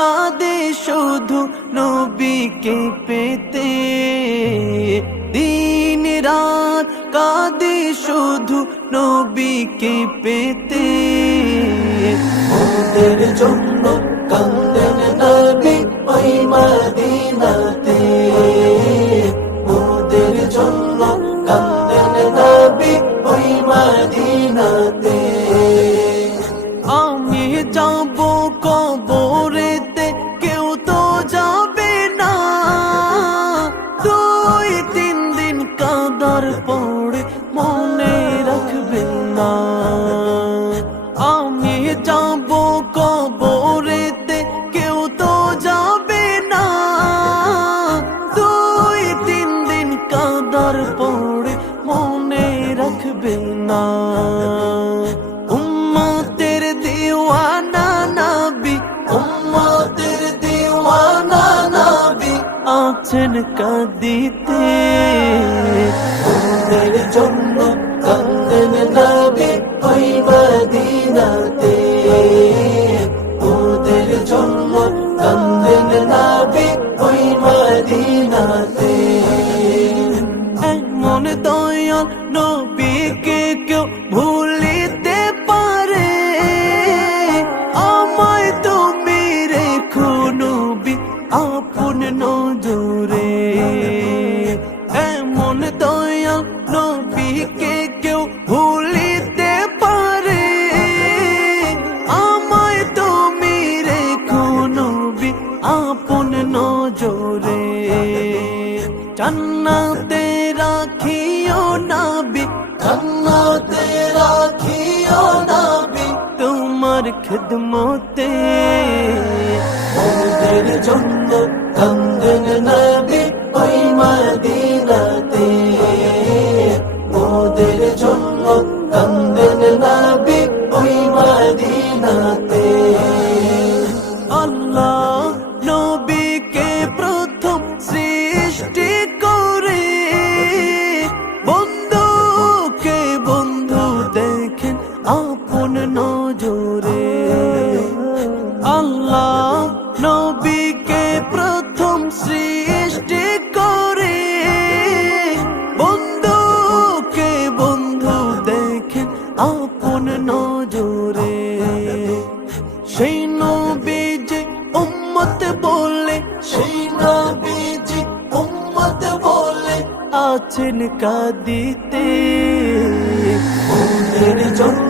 কাঁদে শুধু নবীকে পেতে। দিন রাত কাঁদে শুধু নবীকে পেতে। ওদের জন্য কান্দেন নবী ওই মদিনাতে। ওদের জন্য কান্দেন নবী ওই মদিনাতে। আমি যাব কবরেতে কাদার পড়ে মনে রাখবেন না আমি যাব কবরেতে, কেউ তো যাবে না। দুই তিন দিন কাদার পড়ে মনে রাখবেন না উম্মতের দিওয়ানা নাবি, উম্মতের দিওয়ানা নবী আছেন কাঁদিতে। ওদের জন্য কান্দেন নবী ওই মদিনাতে ওদের জন্য কান্দেন নবী ওই মদিনাতে এমন দয়াল নবীকে কেউ ভুলিতে জান্নাতে রাখিও নাবি। জান্নাতে রাখিও নাবি। তোমার খিদমতে। ওদের জন্য কান্দেন নবী আপন নজরে। আল্লাহ নবীকে প্রথম সৃষ্টি করে বন্ধুকে বন্ধু দেখেন আপন নজরে। সেই নবী যে উম্মত বলে, সেই নবীজি উম্মত বলে আছেন কাঁদিতে। জন্য